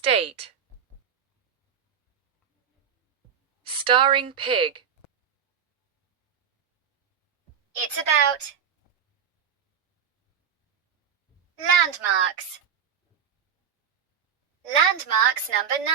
State. Starring pig. It's about. Landmarks. Landmarks number 9.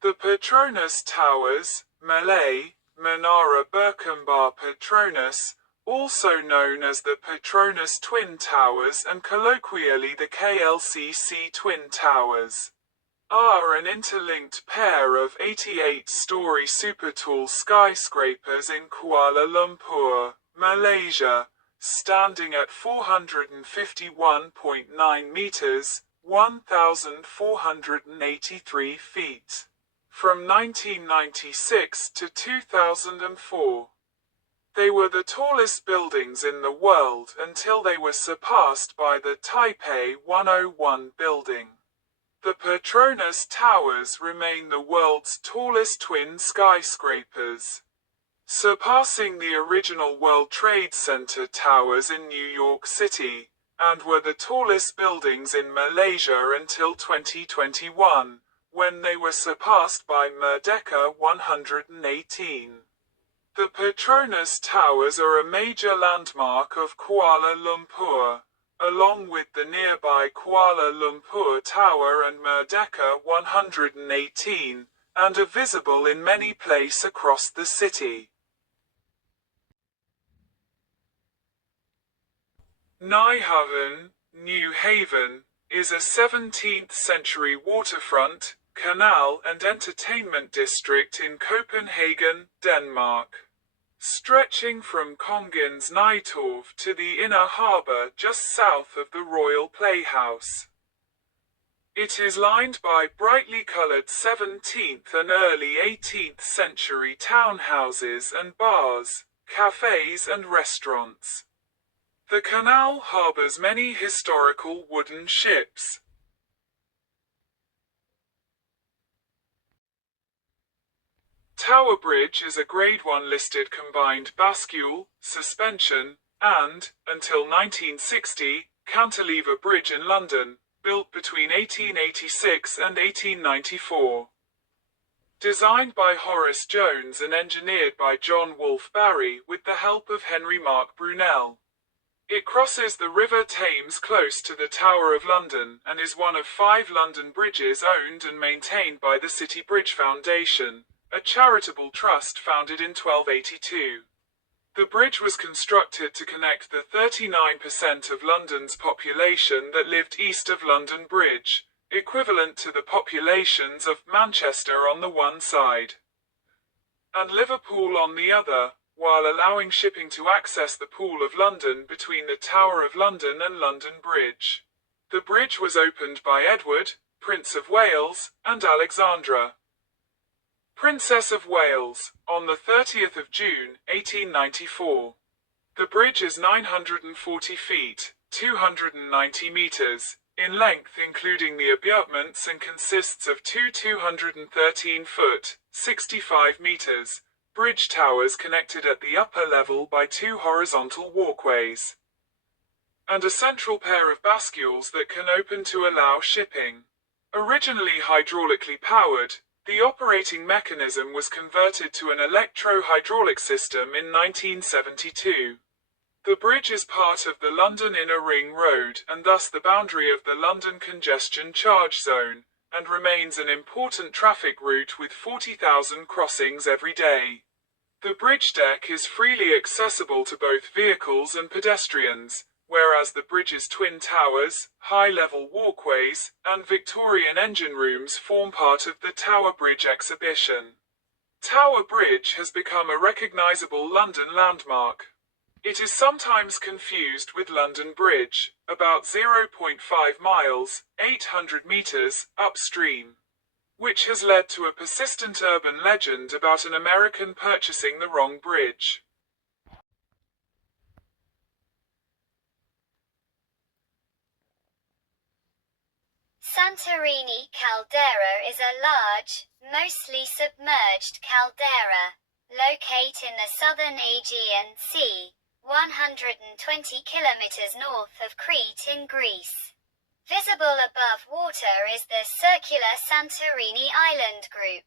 The Petronas Towers, Malay, Menara Berkembar Petronas, also known as the Petronas Twin Towers and colloquially the KLCC Twin Towers, are an interlinked pair of 88-story supertall skyscrapers in Kuala Lumpur, Malaysia, standing at 451.9 meters, 1,483 feet. From 1996 to 2004. They were the tallest buildings in the world until they were surpassed by the Taipei 101 building. The Petronas Towers remain the world's tallest twin skyscrapers, surpassing the original World Trade Center towers in New York City, and were the tallest buildings in Malaysia until 2021. When they were surpassed by Merdeka 118. The Petronas Towers are a major landmark of Kuala Lumpur, along with the nearby Kuala Lumpur Tower and Merdeka 118, and are visible in many places across the city. Nyhavn, New Haven, is a 17th century waterfront, canal and entertainment district in Copenhagen, Denmark. Stretching from Kongens Nytorv to the inner harbour just south of the Royal Playhouse. It is lined by brightly coloured 17th and early 18th century townhouses and bars, cafes and restaurants. The canal harbours many historical wooden ships. Tower Bridge is a Grade 1 listed combined bascule, suspension, and, until 1960, cantilever bridge in London, built between 1886 and 1894. Designed by Horace Jones and engineered by John Wolfe Barry with the help of Henry Mark Brunel. It crosses the River Thames close to the Tower of London and is one of 5 London bridges owned and maintained by the City Bridge Foundation, a charitable trust founded in 1282. The bridge was constructed to connect the 39% of London's population that lived east of London Bridge, equivalent to the populations of Manchester on the one side and Liverpool on the other, while allowing shipping to access the Pool of London between the Tower of London and London Bridge. The bridge was opened by Edward, Prince of Wales, and Alexandra, Princess of Wales, on the 30th of June, 1894. The bridge is 940 feet, 290 meters, in length including the abutments and consists of two 213-foot, 65 meters, bridge towers connected at the upper level by 2 horizontal walkways, and a central pair of bascules that can open to allow shipping. Originally hydraulically powered, the operating mechanism was converted to an electro-hydraulic system in 1972. The bridge is part of the London Inner Ring Road and thus the boundary of the London Congestion Charge Zone, and remains an important traffic route with 40,000 crossings every day. The bridge deck is freely accessible to both vehicles and pedestrians, whereas the bridge's twin towers, high-level walkways, and Victorian engine rooms form part of the Tower Bridge exhibition. Tower Bridge has become a recognisable London landmark. It is sometimes confused with London Bridge, about 0.5 miles, 800 meters, upstream, which has led to a persistent urban legend about an American purchasing the wrong bridge. Santorini caldera is a large, mostly submerged caldera, located in the southern Aegean Sea, 120 kilometers north of Crete in Greece. Visible above water is the circular Santorini island group,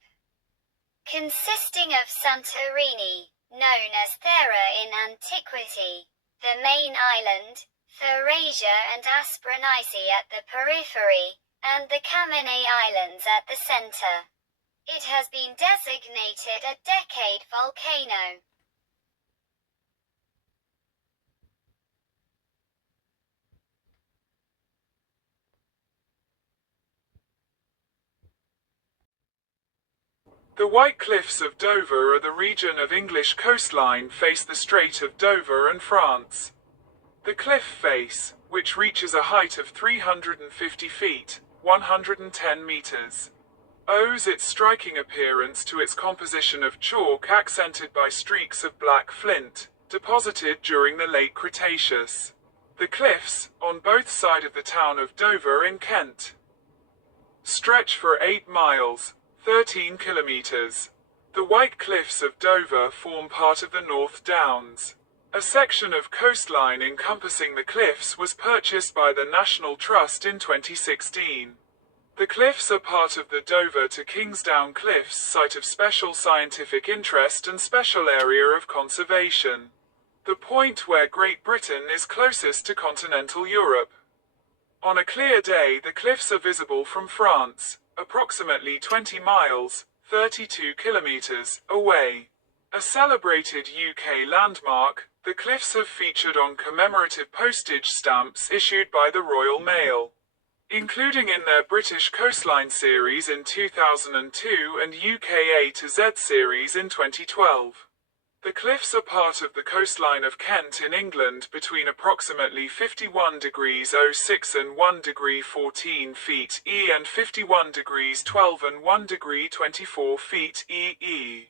consisting of Santorini, known as Thera in antiquity, the main island, Thracia and Aspronisi at the periphery, and the Kamene Islands at the center. It has been designated a decade volcano. The White Cliffs of Dover are the region of English coastline face the Strait of Dover and France. The cliff face, which reaches a height of 350 feet, 110 meters, owes its striking appearance to its composition of chalk accented by streaks of black flint, deposited during the late Cretaceous. The cliffs, on both sides of the town of Dover in Kent, stretch for 8 miles, 13 kilometers. The White Cliffs of Dover form part of the North Downs. A section of coastline encompassing the cliffs was purchased by the National Trust in 2016. The cliffs are part of the Dover to Kingsdown Cliffs Site of Special Scientific Interest and Special Area of Conservation, the point where Great Britain is closest to continental Europe. On a clear day, the cliffs are visible from France, approximately 20 miles, 32 kilometers, away. A celebrated UK landmark, the cliffs have featured on commemorative postage stamps issued by the Royal Mail, including in their British Coastline series in 2002 and UK A to Z series in 2012. The cliffs are part of the coastline of Kent in England between approximately 51 degrees 06 and 1 degree 14 feet E and 51 degrees 12 and 1 degree 24 feet EE.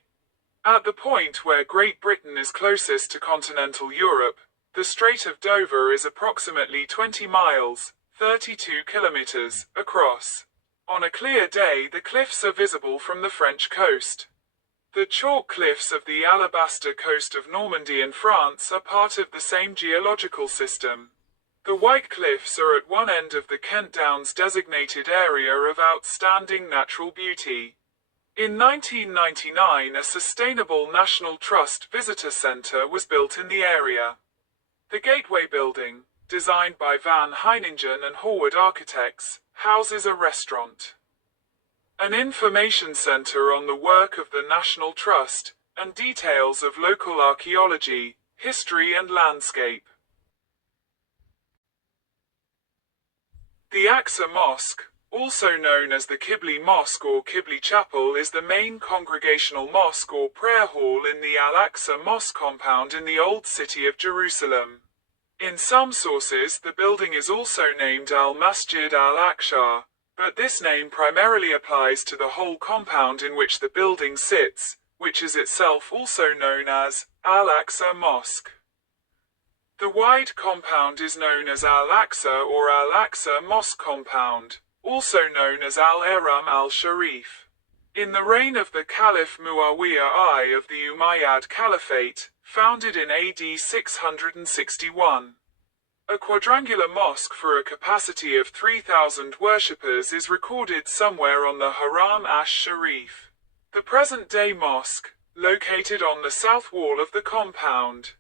At the point where Great Britain is closest to continental Europe, the Strait of Dover is approximately 20 miles, 32 kilometers, across. On a clear day, the cliffs are visible from the French coast. The chalk cliffs of the Alabaster coast of Normandy in France are part of the same geological system. The White Cliffs are at one end of the Kent Downs designated area of outstanding natural beauty. In 1999, a Sustainable National Trust Visitor Centre was built in the area. The Gateway Building, designed by Van Heiningen and Horwood Architects, houses a restaurant, an information centre on the work of the National Trust, and details of local archaeology, history and landscape. The Aqsa Mosque, also known as the Qibli Mosque or Qibli Chapel, is the main congregational mosque or prayer hall in the Al-Aqsa Mosque compound in the Old City of Jerusalem. In some sources, the building is also named Al-Masjid al-Aqsa, but this name primarily applies to the whole compound in which the building sits, which is itself also known as Al-Aqsa Mosque. The wide compound is known as Al-Aqsa or Al-Aqsa Mosque Compound, also known as Al-Iram al-Sharif. In the reign of the Caliph Muawiyah I of the Umayyad Caliphate, founded in AD 661, a quadrangular mosque for a capacity of 3,000 worshippers is recorded somewhere on the Haram ash-Sharif. The present-day mosque, located on the south wall of the compound,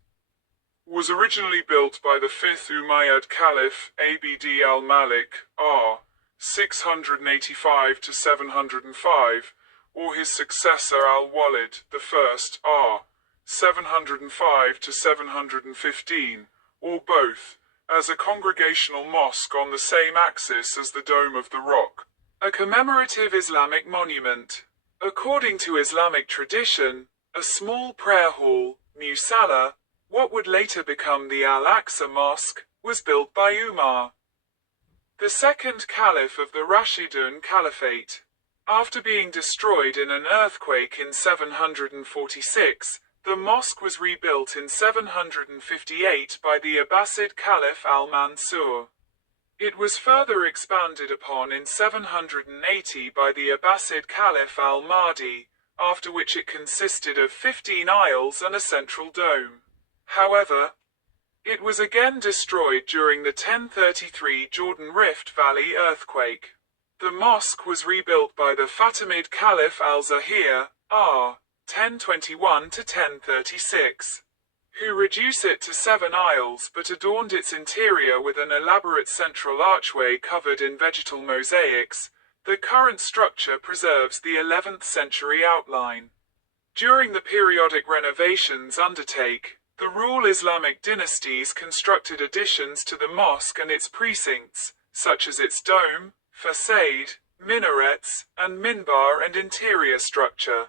was originally built by the 5th Umayyad Caliph Abd al-Malik R. 685 to 705, or his successor al-Walid I R. 705 to 715, or both, as a congregational mosque on the same axis as the Dome of the Rock, a commemorative Islamic monument. According to Islamic tradition, a small prayer hall, Musalla, what would later become the Al-Aqsa Mosque, was built by Umar, the second caliph of the Rashidun Caliphate. After being destroyed in an earthquake in 746, the mosque was rebuilt in 758 by the Abbasid Caliph al-Mansur. It was further expanded upon in 780 by the Abbasid Caliph al-Mahdi, after which it consisted of 15 aisles and a central dome. However, It was again destroyed during the 1033 Jordan Rift Valley earthquake. The mosque was rebuilt by the Fatimid Caliph al-Zahir, r. 1021 to 1036, who reduced it to 7 aisles but adorned its interior with an elaborate central archway covered in vegetal mosaics. The current structure preserves the 11th century outline. During the periodic renovations undertake, the rule Islamic dynasties constructed additions to the mosque and its precincts, such as its dome, facade, minarets, and minbar and interior structure.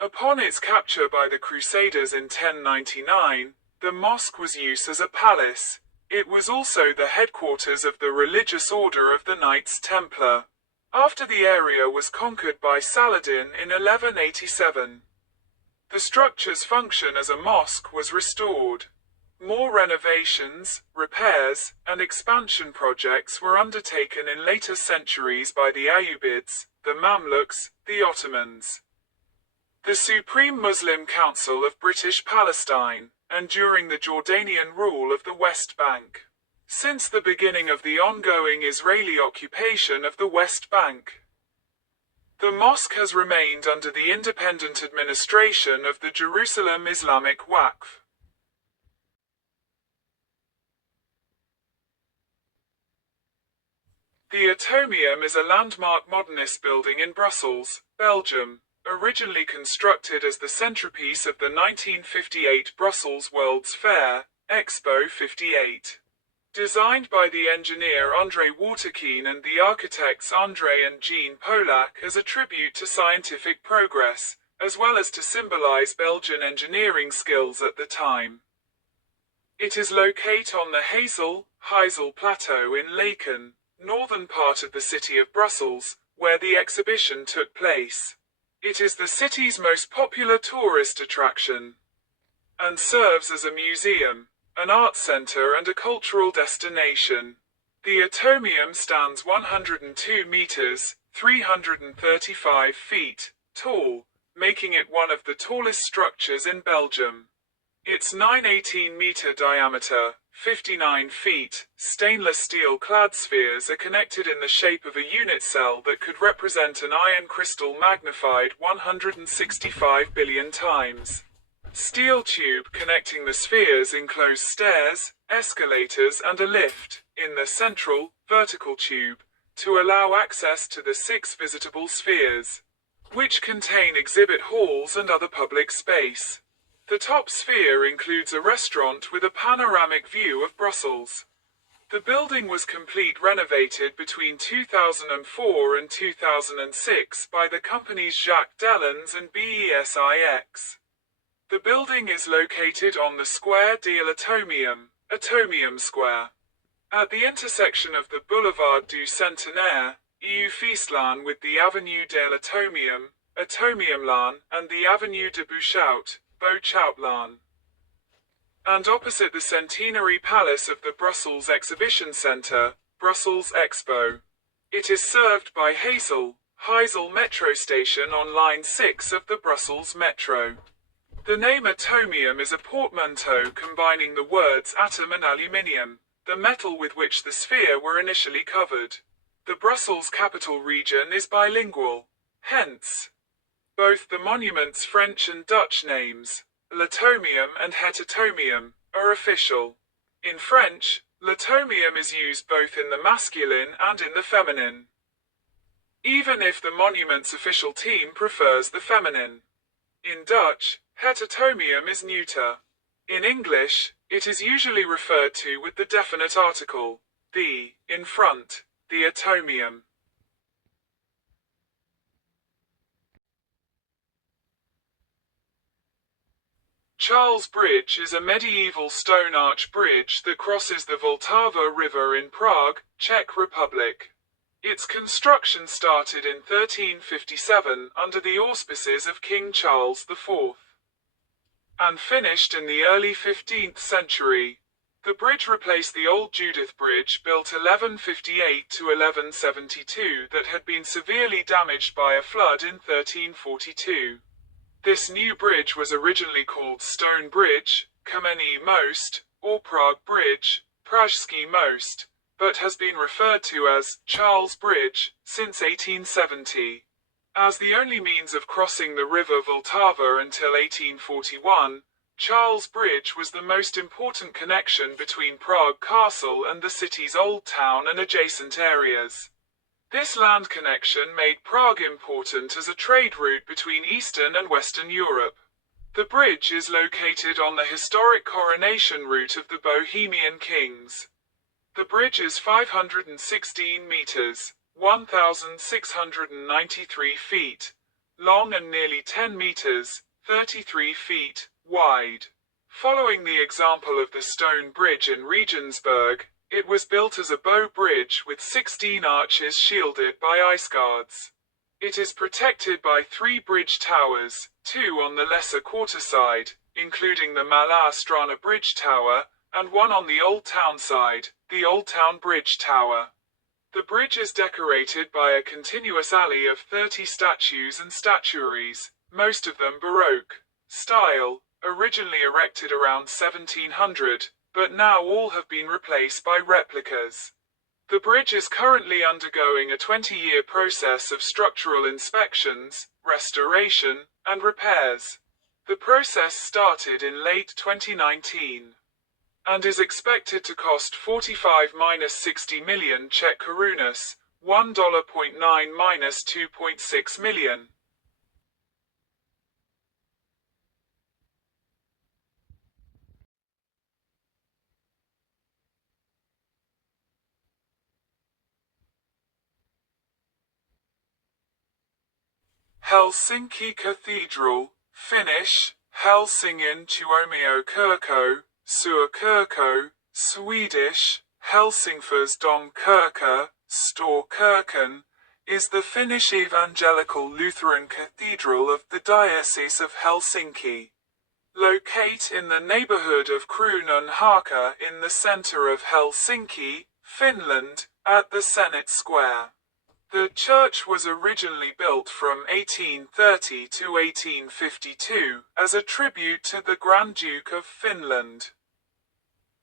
Upon its capture by the Crusaders in 1099, the mosque was used as a palace. It was also the headquarters of the religious order of the Knights Templar, after the area was conquered by Saladin in 1187. The structure's function as a mosque was restored. More renovations, repairs, and expansion projects were undertaken in later centuries by the Ayyubids, the Mamluks, the Ottomans, the Supreme Muslim Council of British Palestine, and during the Jordanian rule of the West Bank. Since the beginning of the ongoing Israeli occupation of the West Bank, the mosque has remained under the independent administration of the Jerusalem Islamic Waqf. The Atomium is a landmark modernist building in Brussels, Belgium, originally constructed as the centerpiece of the 1958 Brussels World's Fair, Expo 58. Designed by the engineer André Waterkeen and the architects André and Jean Polak as a tribute to scientific progress, as well as to symbolize Belgian engineering skills at the time. It is located on the Heysel Plateau in Laeken, northern part of the city of Brussels, where the exhibition took place. It is the city's most popular tourist attraction, and serves as a museum, an art center and a cultural destination. The Atomium stands 102 meters, 335 feet, tall, making it one of the tallest structures in Belgium. Its 918-meter diameter, 59 feet, stainless steel clad spheres are connected in the shape of a unit cell that could represent an iron crystal magnified 165 billion times. Steel tube connecting the spheres enclose stairs, escalators and a lift, in the central, vertical tube, to allow access to the 6 visitable spheres, which contain exhibit halls and other public space. The top sphere includes a restaurant with a panoramic view of Brussels. The building was complete renovated between 2004 and 2006 by the companies Jacques Delans and BESIX. The building is located on the Square de l'Atomium, Atomium Square, at the intersection of the Boulevard du Centenaire, EU Feestlaan with the Avenue de l'Atomium, Atomiumlaan, and the Avenue de Bouchout, Bouchoutlaan, and opposite the Centenary Palace of the Brussels Exhibition Centre, Brussels Expo. It is served by Heysel Metro Station on Line 6 of the Brussels Metro. The name atomium is a portmanteau combining the words atom and aluminium, the metal with which the sphere were initially covered. The Brussels capital region is bilingual. Hence, both the monument's French and Dutch names, L'Atomium and Hetatomium, are official. In French, L'Atomium is used both in the masculine and in the feminine, even if the monument's official team prefers the feminine. In Dutch, Hetatomium is neuter. In English, it is usually referred to with the definite article, the, in front, the atomium. Charles Bridge is a medieval stone arch bridge that crosses the Vltava River in Prague, Czech Republic. Its construction started in 1357 under the auspices of King Charles IV, and finished in the early 15th century. The bridge replaced the old Judith Bridge built 1158 to 1172 that had been severely damaged by a flood in 1342. This new bridge was originally called Stone Bridge, Kameni Most, or Prague Bridge, Pražský most, but has been referred to as Charles Bridge since 1870. As the only means of crossing the river Vltava until 1841, Charles Bridge was the most important connection between Prague Castle and the city's old town and adjacent areas. This land connection made Prague important as a trade route between Eastern and Western Europe. The bridge is located on the historic coronation route of the Bohemian kings. The bridge is 516 meters, 1,693 feet, long and nearly 10 meters, 33 feet, wide. Following the example of the stone bridge in Regensburg, it was built as a bow bridge with 16 arches shielded by ice guards. It is protected by 3 bridge towers, 2 on the lesser quarter side, including the Malá Strana Bridge Tower, and 1 on the Old Town side, the Old Town Bridge Tower. The bridge is decorated by a continuous alley of 30 statues and statuaries, most of them Baroque style, originally erected around 1700, but now all have been replaced by replicas. The bridge is currently undergoing a 20-year process of structural inspections, restoration, and repairs. The process started in late 2019 and is expected to cost 45-60 million Czech korunas, $1.9-2.6 million. Helsinki Cathedral, Finnish, Helsingin Tuomio-kirkko, Suurkirkko, Swedish, Helsingforsdomkyrka, Storkyrkan, is the Finnish Evangelical Lutheran Cathedral of the Diocese of Helsinki. Locate in the neighborhood of Kruununhaka in the center of Helsinki, Finland, at the Senate Square. The church was originally built from 1830 to 1852 as a tribute to the Grand Duke of Finland,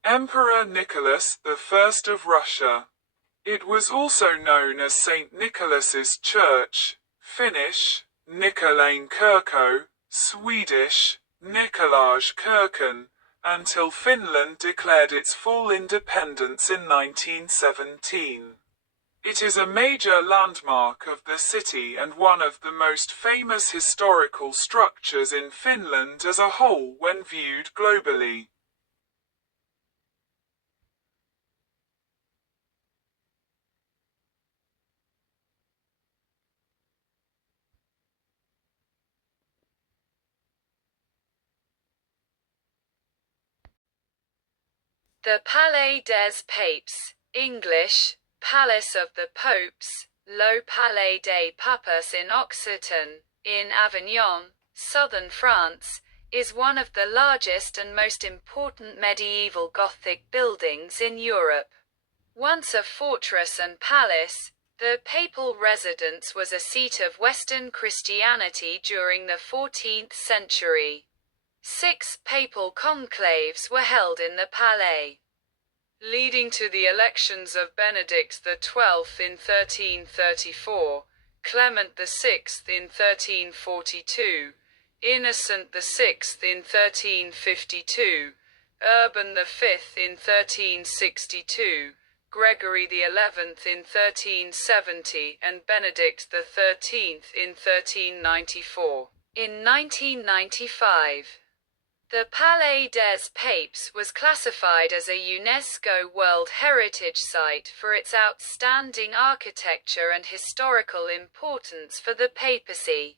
Emperor Nicholas I of Russia. It was also known as St. Nicholas's Church, Finnish, Nikolankirkko, Swedish, Nikolajkirken, until Finland declared its full independence in 1917. It is a major landmark of the city and one of the most famous historical structures in Finland as a whole when viewed globally. The Palais des Papes, English, Palace of the Popes, Le Palais des Papes in Occitan, in Avignon, southern France, is one of the largest and most important medieval Gothic buildings in Europe. Once a fortress and palace, the papal residence was a seat of Western Christianity during the 14th century. 6 papal conclaves were held in the Palais, leading to the elections of Benedict XII in 1334, Clement VI in 1342, Innocent VI in 1352, Urban V in 1362, Gregory XI in 1370 and Benedict XIII in 1394. In 1995, the Palais des Papes was classified as a UNESCO World Heritage Site for its outstanding architecture and historical importance for the papacy.